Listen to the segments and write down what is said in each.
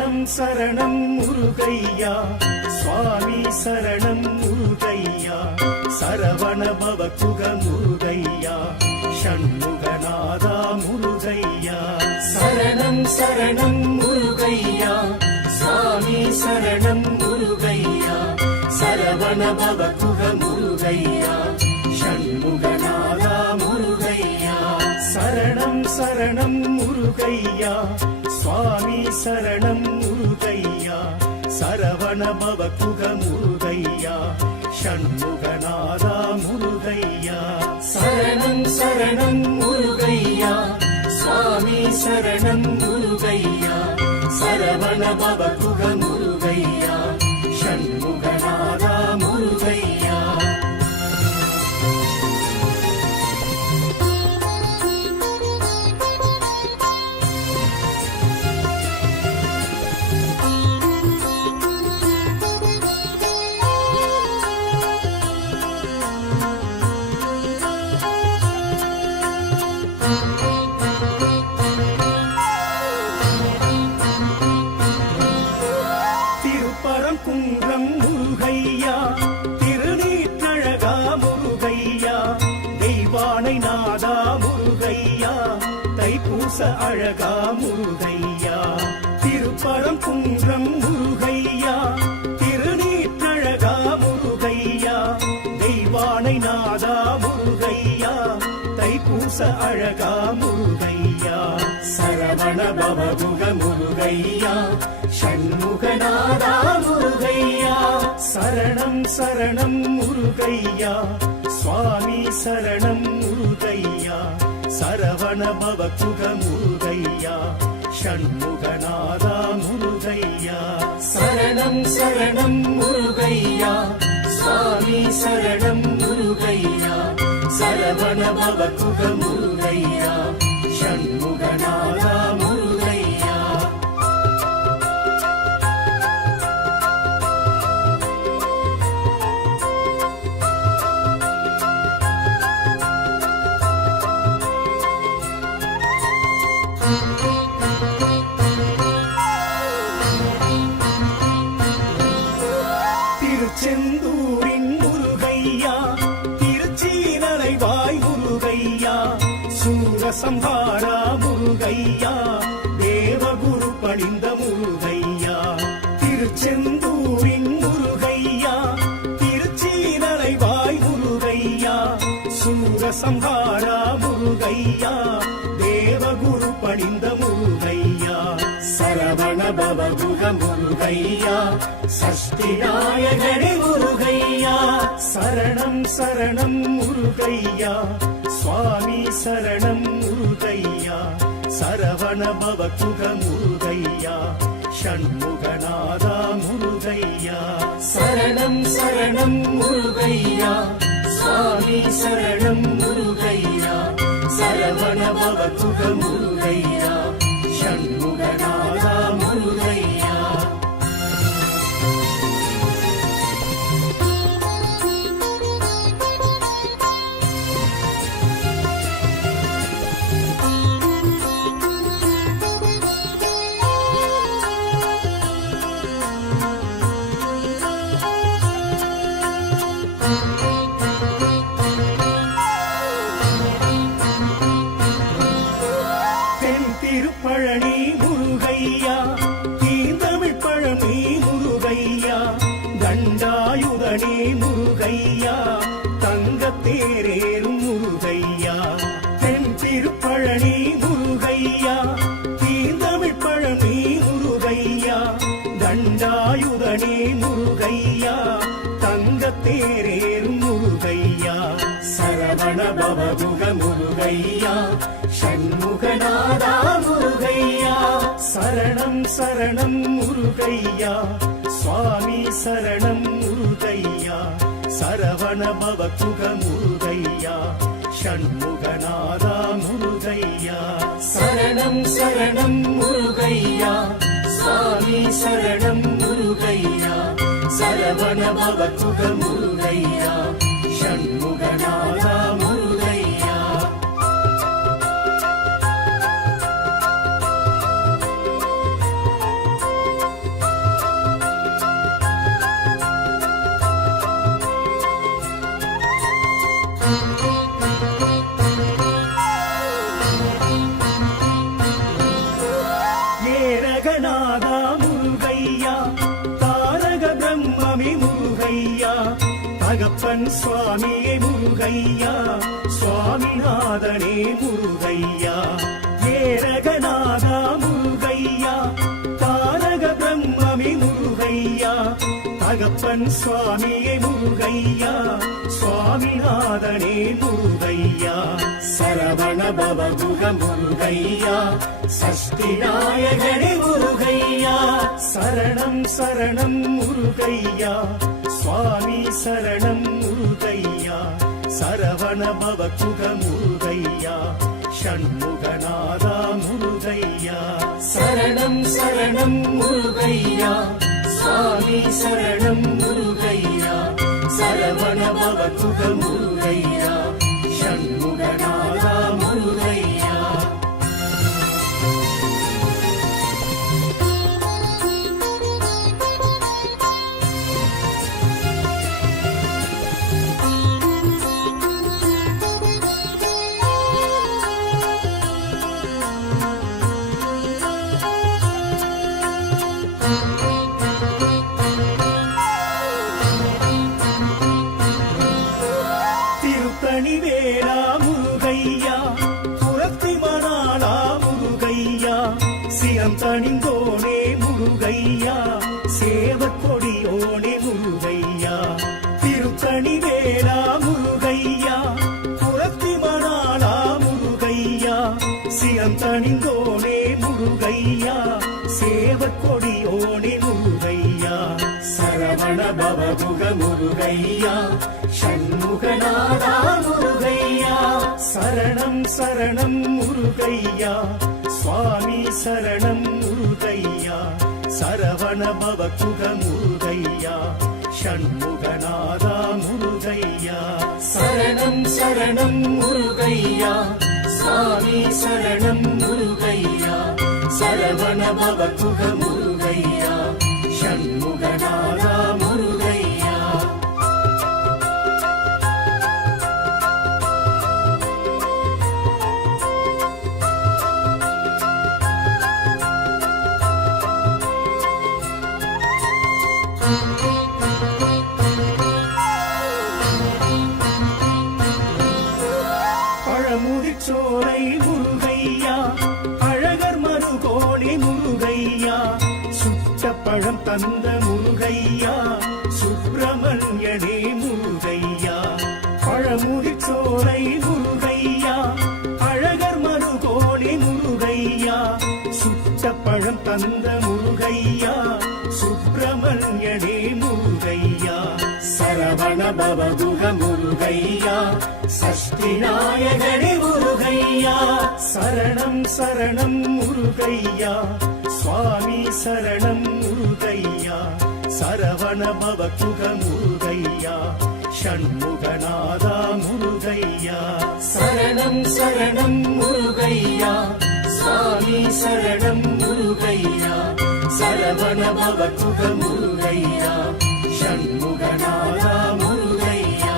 சரணம் சரணம் முருகையா சுவாமி சரணம் முருகையா சரவண பவகுக முருகையா ஷண்முகநாதா முருகையா சரணம் சரணம் முருகையா சுவாமி சரணம் முருகையா சரவண பவகுக முருகையா ஷண்முகநாதா முருகையா சரணம் சரணம் முருகையா சுவாமி சரணம் முருகையா சரவண பவகுக முருகையா ஷண்முகநாதா முருகையா சரணம் சரணம் முருகையா சுவாமி சரணம் முருகையா சரவண பவகுக முருகையா ஷண்முகநாதா முருகையா குன்றம் முருகையா திருநீற்றழகா முருகையா தெய்வானை நாதா முருகையா தைப்பூச அழகா முருகையா திருப்பரம் குன்றம் முருகையா திருநீற்றழகா முருகையா தெய்வானை நாதா முருகையா தைப்பூச அழகா முருகையா சரவண பவகுக முருகையா ஷண்முகநாதா முருகையா சரணம் சரணம் முருகையா சுவாமி சரணம் முருகையா சரவண பவகுக முருகையா ஷண்முகநாதா முருகையா சரணம் சரணம் முருகையா சுவாமி சரணம் முருகையா சரவண பவகுக முருகையா ஷண்முகநாதா முருகையா திருச்செந்தூரின் முருகையா திருச்சீனலைவாய் முருகையா சூரசம்ஹாரா முருகையா தேவகுரு பணிந்த முருகையா திருச்செந்தூரின் முருகையா திருச்சீனலைவாய் முருகையா சூரசம்ஹாரா முருகையா தேவகுரு பணிந்த முருகையா சரவண பவகுக முருகையா சஷ்டிநாயகனே முருகையா சரணம் சரணம் முருகையா சுவாமி சரணம் முருகையா சரவண பவகுக முருகையா ஷண்முகநாதா முருகையா சரணம் சரணம் முருகையா சுவாமி சரணம் முருகையா சரவண பவகுக முருகையா ஷண்முகநாதா முருகையா பழனி முருகையா தீந்தமிழ் பழனி முருகையா தண்டாயுதனே முருகையா தங்கத்தேரேறும் முருகையா தென் திருப்பழனி முருகையா தீந்தமிழ் பழனி முருகையா தண்டாயுதனே முருகையா தங்கத்தேரேறும் முருகையா சரவண பவகுக முருகையா ஷண்முகநாதா முருகையா சரணம் சரணம் முருகையா சுவாமி சரணம் முருகையா சரவண பவகுக முருகையா ஷண்முகநாதா முருகையா சரணம் சரணம் முருகையா சுவாமி சரணம் முருகையா சரவண பவகுக முருகையா ஷண்முகநாதா முருகையா ஏரகநாதா முருகையா தாரக பிரம்மமே முருகையா தகப்பன் சுவாமியே முருகையா சுவாமிநாதனே முருகையா ஏரகநாதா முருகையா தாரக பிரம்மமே முருகையா தகப்பன் சுவாமியே முருகையா சுவாமிநாதனே முருகையா சரவண பவகுக முருகையா சஷ்டி நாயகனே முருகையா சரணம் சரணம் முருகையா சுவாமி சரணம் முருகையா சரவண பவகுக முருகையா ஷண்முகநாதா முருகையா சரணம் சரணம் முருகையா சுவாமி சரணம் முருகையா சரவண பவகுக முருகையா ஷண்முகநாதா முருகையா திருத்தணிவேலா முருகையா புறத்தி மணாளா முருகையா சிரம் தணிந்தோனே முருகையா சேவற்கொடியோனே முருகையா திருத்தணிவேலா முருகையா புறத்தி மணாளா முருகையா சிரம் தணிந்தோனே முருகையா சேவற்கொடியோனே முருகையா சரவண பவகுக முருகையா ஷண்முகநாதா முருகையா சரணம் சரணம் முருகையா சுவாமி சரணம் முருகையா சரவண பவகுக முருகையா ஷண்முகநாதா முருகையா சரணம் சரணம் முருகையா சுவாமி சரணம் முருகையா சரவண பவகுக முருகையா ஷண்முகநாதா முருகையா பழமுதிர்ச்சோலை முருகையா அழகர் மருகோணி முருகையா சுட்ட பழம் தந்த முருகையா சுப்பிரமணியனே முருகையா பழமுதிர்ச்சோலை முருகையா அழகர் மருகோணி முருகையா சுட்ட பழம் தந்த முருகையா சுப்பிரமணியனே முருகையா சரவண பவகுக முருகையா சஷ்டி நாயகனே முருகையா சரணம் சரணம் முருகையா சுவாமி சரணம் முருகையா சரவண பவகுக முருகையா ஷண்முகநாதா முருகையா சரணம் சரணம் முருகையா சுவாமி சரணம் முருகையா சரவண பவகுக முருகையா ஷண்முகநாதா முருகையா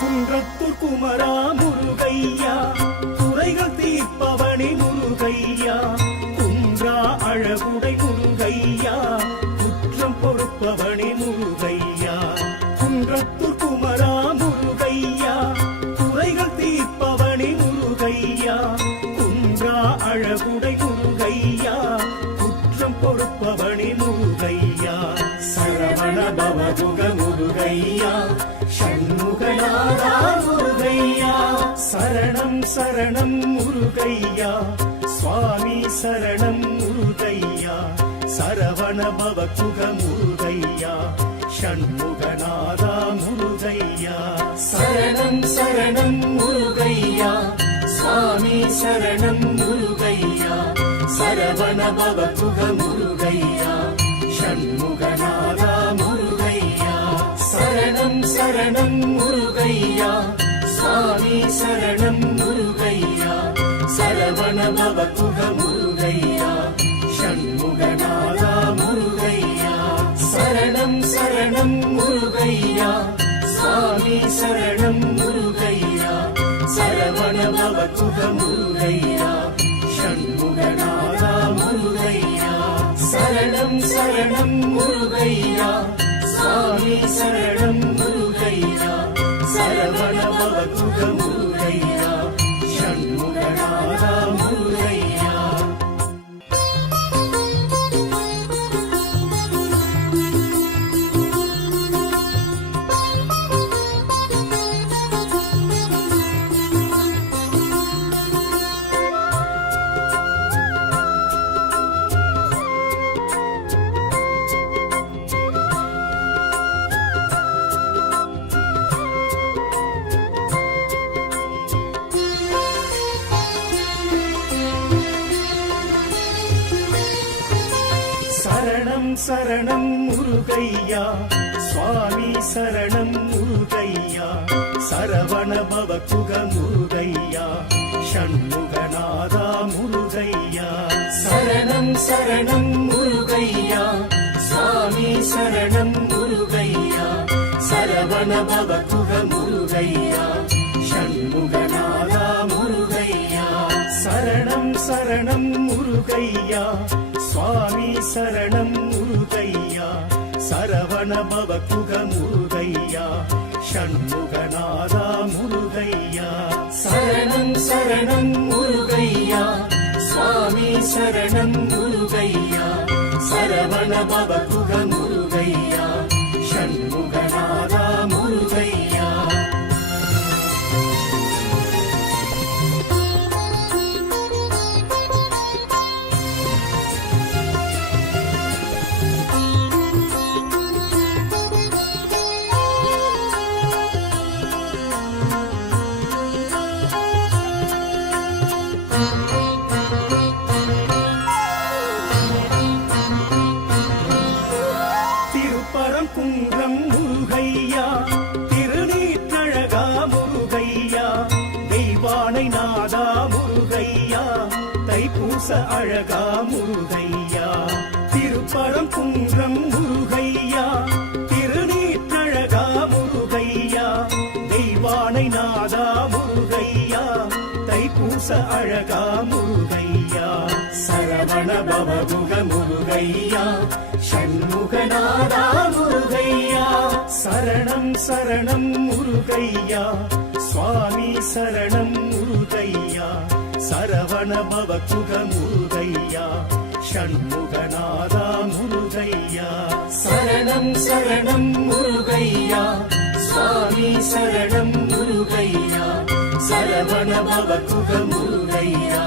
குன்றத்தூர் குமரா முருகையா குறைகள் தீர்ப்பவனே முருகையா குன்றா அழகுடை முருகையா குற்றம் பொறுப்பவனே முருகையா குன்றத்தூர் குமரா முருகையா குறைகள் தீர்ப்பவனே முருகையா குன்றா அழகுடை முருகையா குற்றம் பொறுப்பவனே முருகையா சரவண பவகுக முருகையா ஷண்முகநாதா முருகையா சரணம் சரணம் முருகையா சுவாமி சரணம் முருகையா சரவண பவகுக முருகையா ஷண்முகநாதா முருகையா சரணம் சரணம் முருகையா சுவாமி சரணம் முருகையா சரவண பவகுக முருகையா ஷண்முகநாதா முருகையா பவகுக முருகையா ஷண்முகநாதா முருகையா சரணம் சரணம் முருகையா சுவாமி சரணம் முருகையா சரவண பவகுக முருகையா ஷண்முகநாதா முருகையா சரணம் சரணம் முருகையா சுவாமி சரணம் முருகையா சரவண பவகுக முருகையா ஷண்முகநாதா முருகையா சரணம் சரணம் முருகையா சுவாமி சரணம் முருகையா சரவண பவகுக முருகையா ஷண்முகநாதா முருகையா சரணம் சரணம் முருகையா சுவாமி சரணம் முருகையா சரவண பவகுக முருகையா ஷண்முகநாதா முருகையா சரணம் சரணம் முருகையா சுவாமி சரணம் முருகையா சரவண பவகுக முருகையா ஷண்முகநாதா முருகையா சரணம் சரணம் முருகையா சுவாமி சரணம் முருகையா சரவண பவகுக முருகையா ஷண்முகநாதா முருகையா குன்றம் முருகையா திருநீற்றழகா முருகையா தெய்வானை நாதா முருகையா தைப்பூச அழகா முருகையா திருப்பரம் குன்றம் முருகையா திருநீற்றழகா முருகையா தெய்வானை நாதா முருகையா தைப்பூச அழகா முருகையா சரவண பவகுக முருகையா ஷண்முகநாதா முருகையா சரணம் சரணம் முருகையா சுவாமி சரணம் முருகையா சரவண பவகுக முருகையா ஷண்முகநாதா முருகையா சரணம் சரணம் முருகையா சுவாமி சரணம் முருகையா சரவண பவகுக முருகையா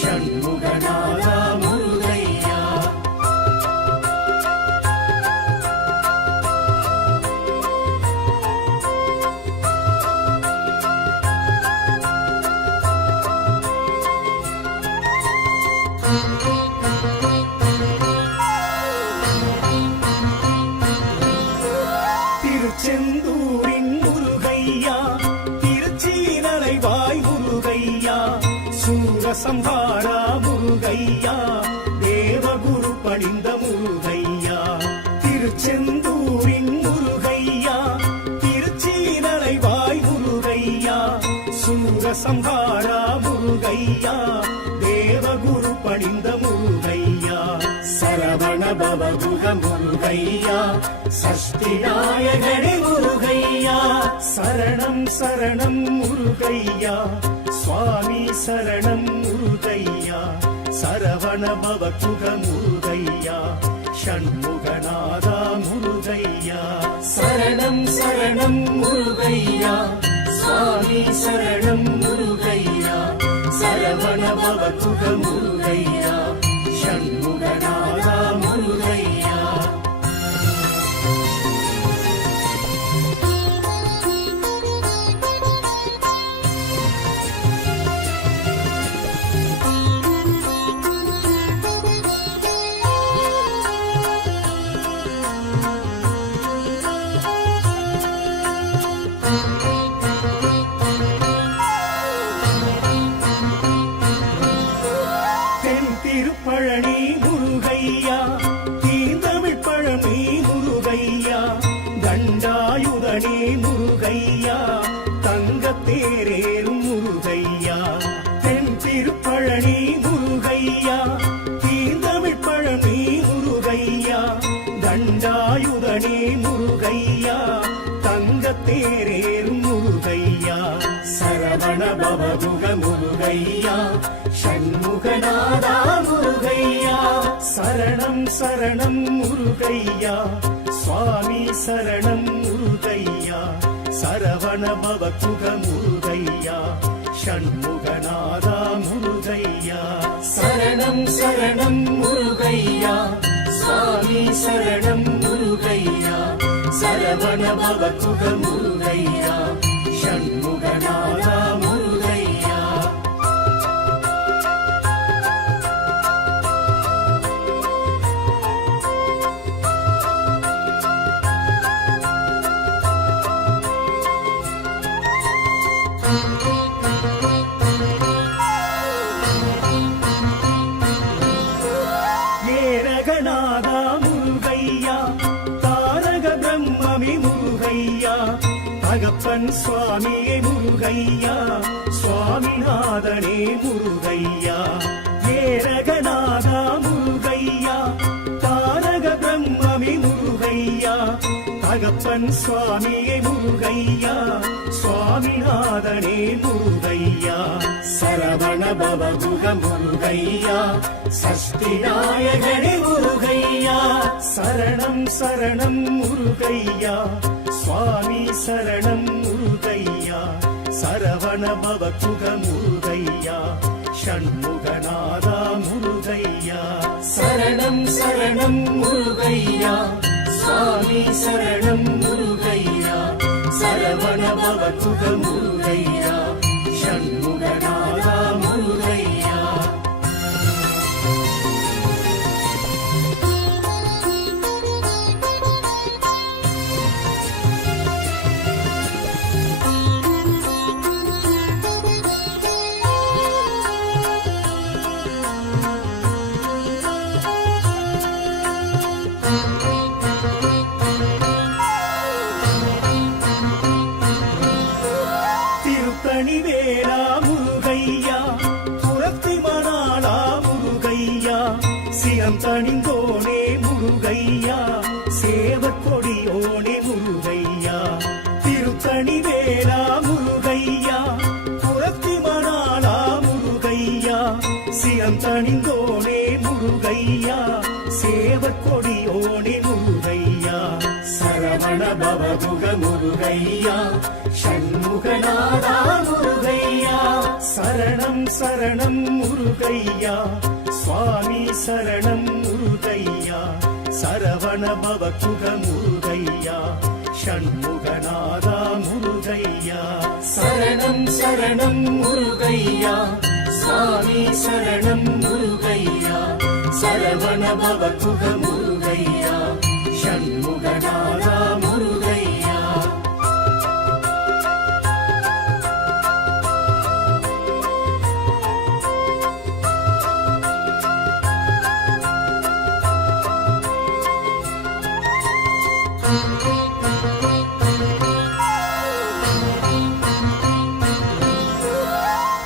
ஷண்முகநாதா முருகையா திருச்செந்தூரின் முருகையா திருச்சீனலைவாய் முருகையா சூரசம்ஹாரா முருகையா தேவகுரு பணிந்த முருகையா திருச்செந்தூரின் முருகையா திருச்சீனலைவாய் முருகையா சூரசம்ஹாரா முருகையா தேவகுரு பணிந்த முருகையா சரவண பவகுக முருகையா சஷ்டிநாயகனே முருகையா சரணம் சரணம் முருகையா சுவாமி சரணம் முருகையா சரவண பவகுக முருகையா ஷண்முகநாதா முருகையா சரணம் சரணம் முருகையா சுவாமி சரணம் முருகையா சரவண பவகுக முருகையா ஷண்முகநாதா முருகையா முருகையா தண்டாயுதனே முருகையா தங்கத்தேரேறும் முருகையா தென் திருப்பழனி முருகையா தீர்ந்தமிழ் பழனி முருகையா தண்டாயுதனே முருகையா தங்கத்தேரேறும் முருகையா சரவண பவமுக முருகையா ஷண்முகநாதா முருகையா சரணம் சரணம் முருகையா சுவாமி சரணம் முருகையா சரவண பவகுக முருகையா ஷண்முகநாதா முருகையா சரணம் சரணம் முருகையா சுவாமி சரணம் முருகையா சரவண பவகுக முருகையா ஷண்முகநாதா முருகையா ஏரகநாதா முருகையா தாரக பிரம்மமே முருகையா தகப்பன் சுவாமியே முருகையா சுவாமிநாதனே முருகையா ஏரகநாதா முருகையா தாரக பிரம்மமே முருகையா தகப்பன் சுவாமியே முருகையா சுவாமிநாதனே முருகையா சரவண பவகுக முருகையா சஷ்டிநாயகனே முருகையா சரணம் சரணம் முருகையா சுவாமி சரணம் முருகையா சரவண பவகுக முருகையா ஷண்முகநாதா முருகையா சரணம் சரணம் முருகையா சுவாமி சரணம் முருகையா சரவண பவகுக முருகையா ஷண்முகநாதா முருகையா திருத்தணிவேலா முருகையா புறத்தி மணாளா முருகையா சிரம் தணிந்தோனே முருகையா சேவற்கொடியோனே முருகையா திருத்தணிவேலா முருகையா புறத்தி மணாளா முருகையா சிரம் தணிந்தோனே முருகையா சேவற்கொடியோனே முருகையா சரவண பவகுக முருகையா ஷண்முகநாதா முருகையா சரணம் சரணம் முருகையா சுவாமி சரணம் முருகையா சரவண பவகுக முருகையா ஷண்முகநாதா முருகையா சரணம் சரணம் முருகையா சுவாமி சரணம் முருகையா சரவண பவகுக முருகையா ஷண்முகநாதா முருகையா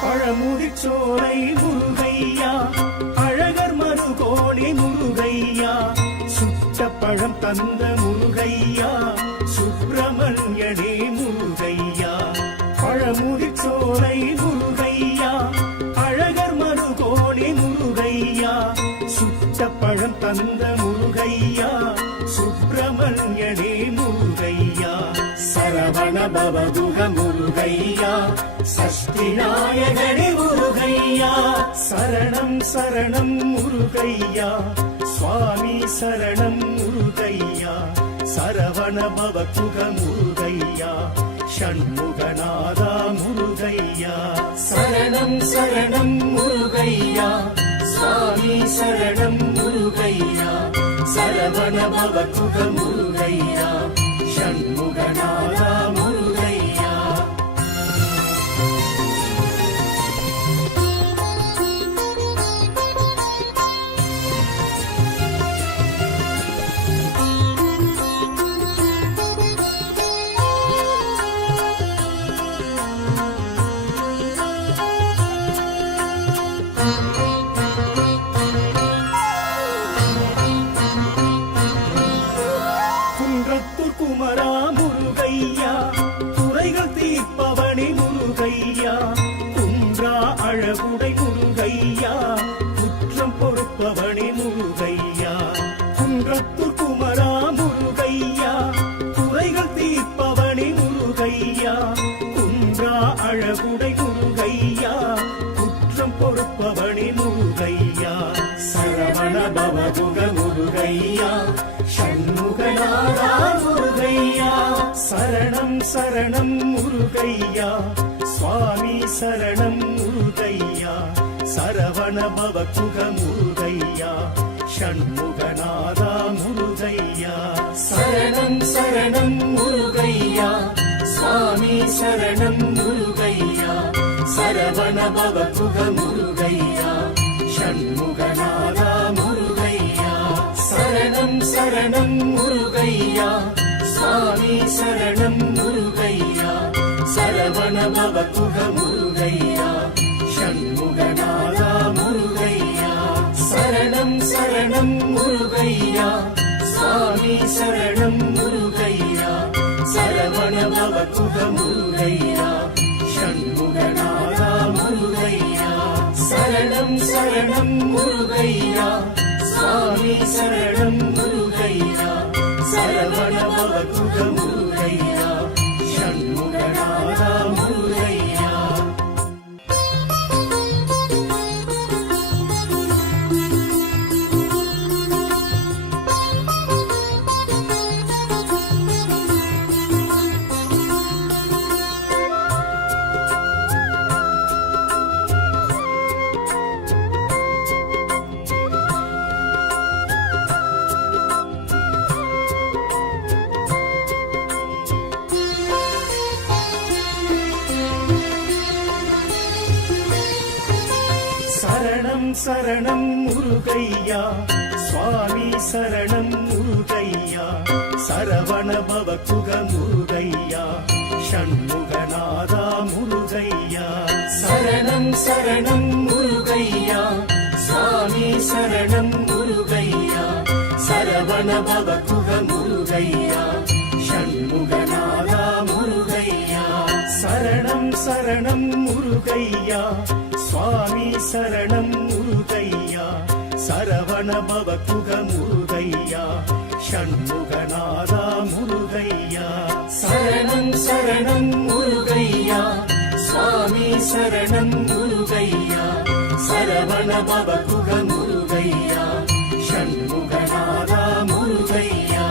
பழமுதிர்ச்சோலை முருகையா அழகர் மருகோணி முருகையா சுட்ட பழம் தந்த முருகையா சுப்பிரமணியனே முருகையா பழமுதிர்ச்சோலை முருகையா அழகர் மருகோணி முருகையா சுட்ட பழம் தந்த முருகையா சுப்பிரமணியனே முருகையா சரவண பவகுக முருகையா சஷ்டிநாயகனே முருகையா சரணம் சரணம் முருகையா சுவாமி சரணம் முருகையா சரவண பவகுக முருகையா ஷண்முகநாதா முருகையா சரணம் சரணம் முருகையா சுவாமி சரணம் முருகையா சரவண பவகுக முருகையா ஷண்முகநாதா முருகையா குமரா முருகையா குறைகள் தீர்ப்பவனே முருகையா குன்றா அழகுடை முருகையா குற்றம் பொறுப்பவனே முருகையா குன்றத்தூர் குமரா முருகையா குறைகள் தீர்ப்பவனே முருகையா குன்றா அழகுடை முருகையா குற்றம் பொறுப்பவனே முருகையா சரவண பவகுக முருகையா ஷண்முகநாதா முருகையா சரணம் சரணம் முருகையா சுவாமி சரணம் முருகையா சரவண பவகுக முருகையா ஷண்முகநாதா முருகையா சரணம் சரணம் முருகையா சுவாமி சரணம் முருகையா சரவண பவகுக முருகையா ஷண்முகநாதா முருகையா சரணம் சரணம் முருகையா சுவாமி சரணம் முருகையா சரவண பவகுக முருகையா ஷண்முகநாதா முருகையா சரணம் சரணம் முருகையா சுவாமி சரணம் முருகையா சரவண பவகுக முருகையா ஷண்முகநாதா முருகையா சரணம் சரணம் முருகையா சுவாமி சரணம் முருகையா சரவண பவகுக முருகையா ஷண்முகநாதா முருகையா சரணம் சரணம் முருகையா சுவாமி சரணம் முருகையா சரவண பவகுக முருகையா ஷண்முகநாதா முருகையா சரணம் சரணம் முருகையா சுவாமி சரணம் முருகையா சரவண பவகுக முருகையா ஷண்முகநாதா முருகையா சரணம் சரணம் முருகையா சுவாமி சரணம் முருகையா சரவண பவகுக முருகையா ஷண்முகநாதா முருகையா சரணம் சரணம் முருகையா சுவாமி சரணம் முருகையா சரவண பவகுக முருகையா ஷண்முகநாதா முருகையா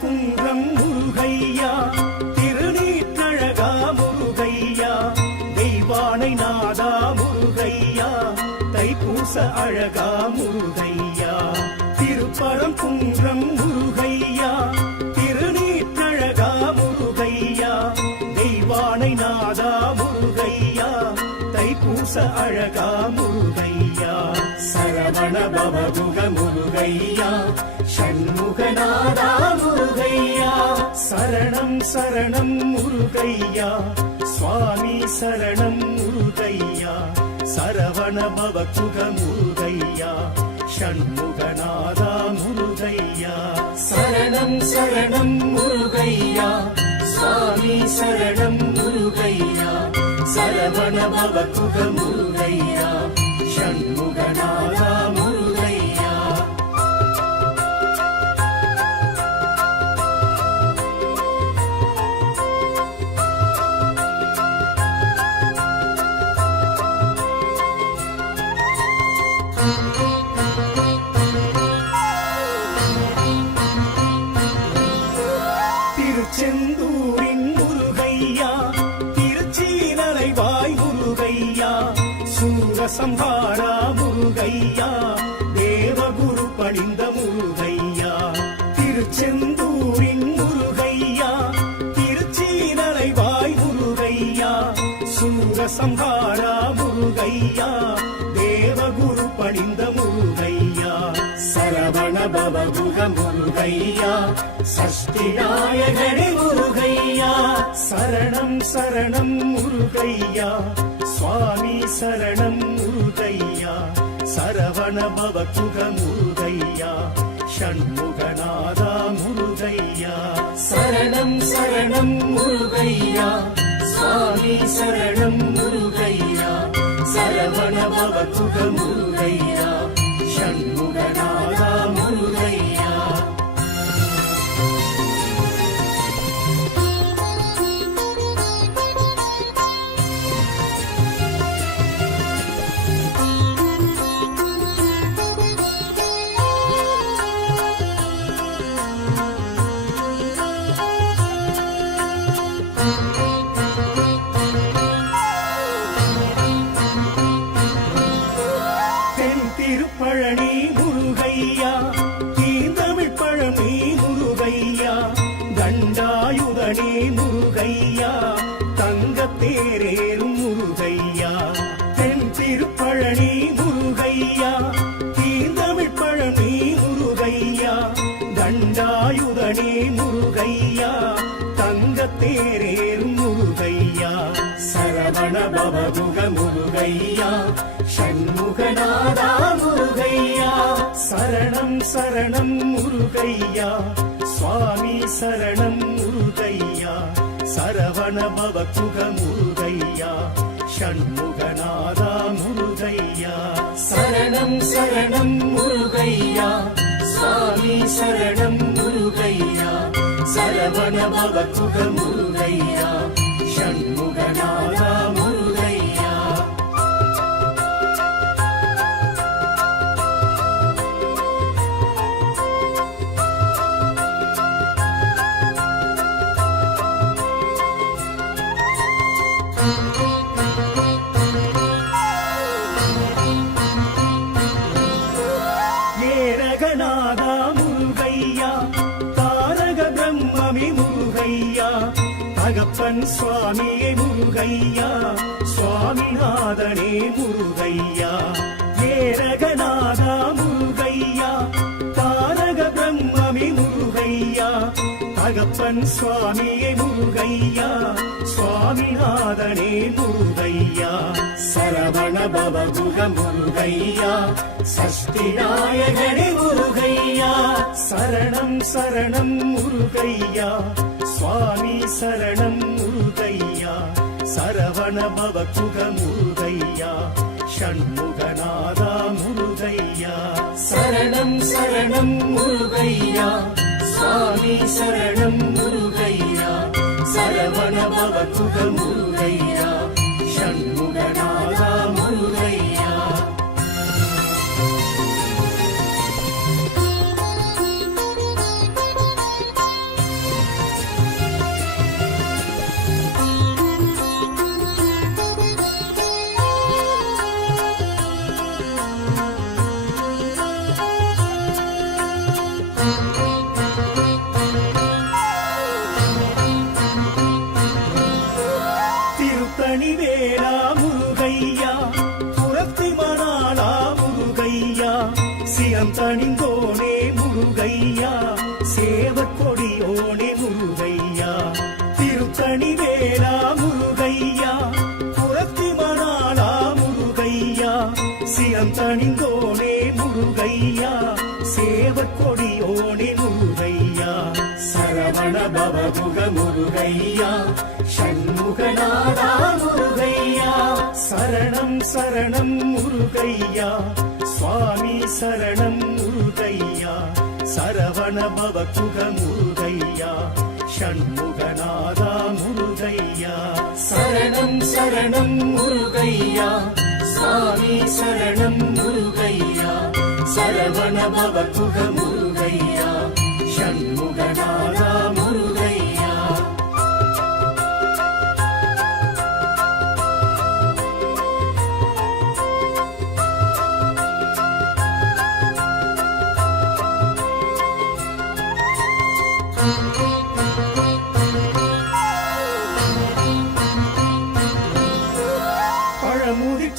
குன்றம் முருகையா திருநீற்றழகா முருகையா தெய்வானை நாதா முருகையா தைப்பூச அழகா முருகையா திருப்பரம் குன்றம் முருகையா திருநீற்றழகா முருகையா தெய்வானை நாதா முருகையா தைப்பூச அழகா முருகையா சரவண பவகுக முருகையா ஷண்முகநாதா முருகையா சரணம் சரணம் முருகையா சுவாமி சரணம் முருகையா சரவண பவகுக முருகையா ஷண்முகநாதா முருகையா சரணம் சரணம் முருகையா சுவாமி சரணம் முருகையா சரவண பவகுக முருகையா ஷண்முகநாதா முருகையா திருச்செந்தூரின் முருகையா திருச்சீனலைவாய் முருகையா சூரசம்ஹாரா முருகையா தேவகுரு பணிந்த முருகையா திருச்செந்தூரின் முருகையா திருச்சீனலைவாய் முருகையா சூரசம்ஹாரா முருகையா தேவகுரு பணிந்த முருகையா சரவண பவகுக முருகையா சஷ்டி நாயகனே முருகையா சரணம் சரணம் முருகையா சுவாமி சரணம் முருகையா சரவண பவகுக முருகையா ஷண்முகநாதா முருகையா சரணம் சரணம் முருகையா சுவாமி சரணம் முருகையா சரவண பவகுக முருகையா ஷண்முகநாதா முருகையா பழனி முருகையா தீந்தமிழ் பழனி முருகையா தண்டாயுதனே முருகையா தங்கத்தேரேறும் முருகையா தென் திருப்பழனி முருகையா தீந்தமிழ் பழனி முருகையா தண்டாயுதனே முருகையா தங்கத்தேரேறும் முருகையா சரவண பவகுக முருகையா ஷண்முகநாதா முருகையா சரணம் சரணம் முருகையா சுவாமி சரணம் முருகையா சரவண பவகுக முருகையா ஷண்முகநாதா முருகையா சரணம் சரணம் முருகையா சுவாமி சரணம் முருகையா சரவண பவகுக முருகையா ஷண்முகநாதா முருகையா ஏரகநாதா முருகையா தாரக பிரம்மமே முருகையா தகப்பன் சுவாமியே முருகையா சுவாமிநாதனே முருகையா ஏரகநாதா முருகையா தாரக பிரம்மமே முருகையா தகப்பன் சுவாமியே முருகையா சுவாமிநாதனே முருகையா சரவண பவகுக முருகையா சஷ்டி நாயகனே முருகையா சரணம் சரணம் முருகையா சுவாமி சரணம் முருகையா சரவண பவகுக முருகையா ஷண்முகநாதா முருகையா சரணம் சரணம் முருகையா சுவாமி சரணம் முருகையா சரவண பவகுக முருகையா ஷண்முகநாதா முருகையா திருத்தணிவேலா முருகையா புறத்தி மணாளா முருகையா சிரம் தணிந்தோனே முருகையா சேவற்கொடியோனே முருகையா திருத்தணிவேலா முருகையா புறத்தி மணாளா முருகையா சிரம் தணிந்தோனே முருகையா சேவற்கொடியோனே முருகையா சரவண பவகுக முருகையா ஷண்முகநாதா முருகையா சரணம் சரணம் முருகையா சுவாமி சரணம் முருகையா சரவண பவகுக முருகையா ஷண்முகநாதா முருகையா சரணம் சரணம் முருகையா சுவாமி சரணம் முருகையா சரவண பவகுக முருகையா ஷண்முகநாதா முருகையா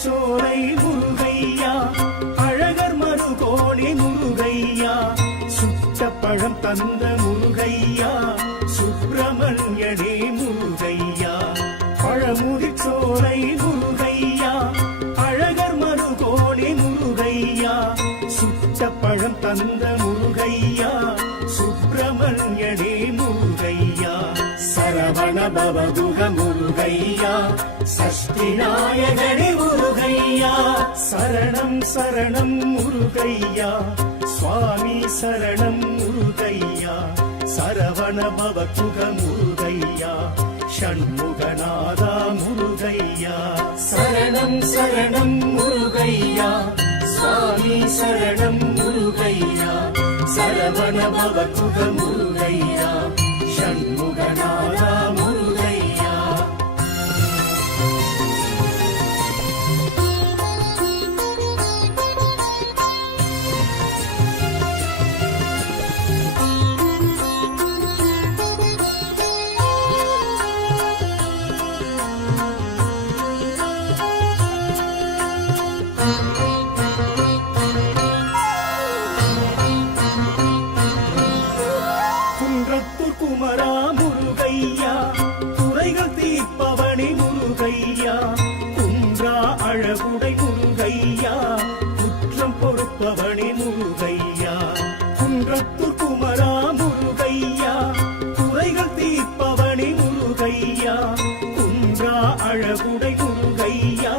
பழமுதிர்ச்சோலை முருகையா அழகர் மறுகோணி முருகையா சுட்ட பழம் தந்த முருகையா சுப்பிரமணியனே முருகையா பழமுதிர்ச்சோலை முருகையா அழகர் மறுகோணி முருகையா சுட்ட பழம் தந்த முருகையா சுப்பிரமணியனே முருகையா சரவண பவகுக முருகையா சஷ்டி நாயகனே முருகையா சரணம் சரணம் முருகையா சுவாமி சரணம் முருகையா சரவண பவகுக முருகையா ஷண்முகநாதா முருகையா சரணம் சரணம் முருகையா சுவாமி சரணம் முருகையா சரவண பவகுக முருகையா ஷண்முகநாதா முருகையா குன்றத்தூர் குமரா முருகையா குறைகள் தீர்ப்பவனி முருகையா குன்றா அழகுடை முருகையா குற்றம் பொறுப்பவனி முருகையா குன்றத்தூர் குமரா முருகையா குறைகள் தீர்ப்பவனி முருகையா குன்றா அழகுடை முருகையா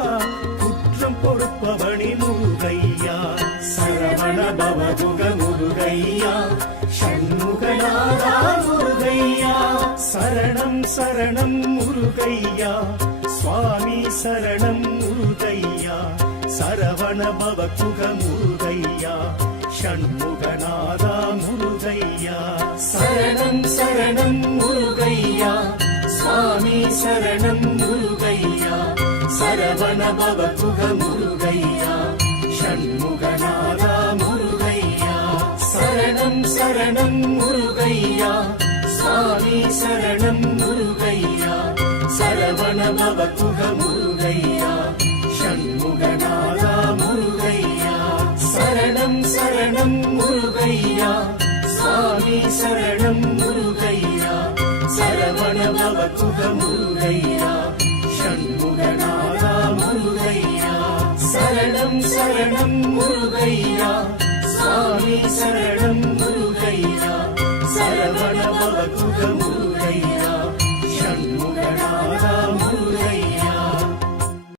குற்றம் பொறுப்பவனி முருகையா சரவண பவகுக முருகையா ஷண்முகநாதா முருகையா சரணம் சரணம் முருகையா சுவாமி சரணம் முருகையா சரவண பவகுக முருகையா ஷண்முகநாதா முருகையா சரணம் சரணம் முருகையா சுவாமி சரணம் முருகையா சரவண பவகுக முருகையா ஷண்முகநாதா முருகையா சரணம் சரணம் முருகையா சுவாமி சரணம் முருகையா சரவண பவகுக முருகையா ஷண்முகநாதா முருகையா சரணம் சரணம் முருகையா சுவாமி சரணம் முருகையா சரவண பவகுக முருகையா ஷண்முகநாதா முருகையா சரணம் சரணம் முருகையா சுவாமி சரணம்